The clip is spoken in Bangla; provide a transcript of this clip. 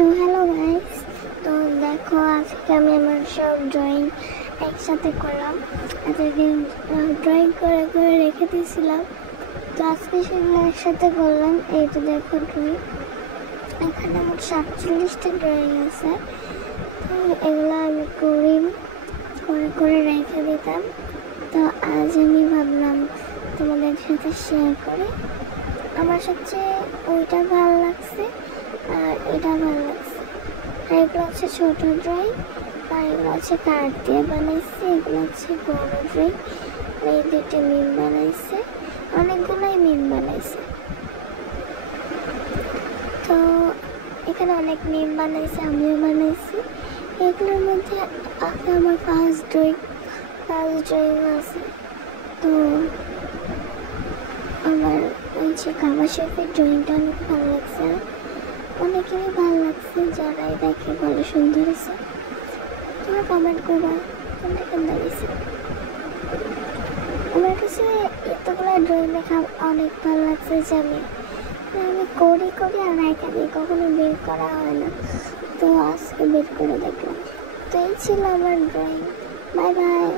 তো হ্যালো গাইস, তো দেখো আজকে আমি আমার সব ড্রয়িং একসাথে করলাম। এতদিন ড্রয়িং করে করে রেখে দিয়েছিলাম, তো আজকে সেগুলো একসাথে করলাম। এই তো দেখো ড্রয়িং, এখানে আমার 47টা ড্রয়িং আছে। তো এগুলো আমি করে করে রেখে দিতাম। তো আজ আমি ভাবলাম তোমাদের সাথে শেয়ার করি। আমার সবচেয়ে ওইটা ভালো লাগছে আর এটা ভালো লাগছে। আর এগুলো হচ্ছে ছোটো ড্রয়িং, আর এগুলো হচ্ছে কার্ড দিয়ে বানাইছে। এগুলো হচ্ছে বড় ড্রয়িং। এই দুটি মিম বানাইছে, অনেকগুলোই মিম বানাইছে। তো এখানে অনেক মিম বানাইছে, আমিও বানাইছি। এগুলোর মধ্যে আছে আমার ফার্স্ট ড্রয়িং আছে। তো আমার ওই যে কাবা শেফের ড্রয়িংটা অনেক ভালো লাগছে, অনেকেরই ভালো লাগছে। যারাই দেখে বলে সুন্দর আছে, তোমরা কমেন্ট করবা কোনটা কেমন লাগছে। আমার কাছে এতগুলো ড্রয়িং দেখা অনেক ভালো লাগছে যে আমি করি আর রেখে দিই, কখনো বের করা হয় না। তো আজকে বের করে দেখলাম। তো এই ছিল আমার ড্রয়িং। Bye bye.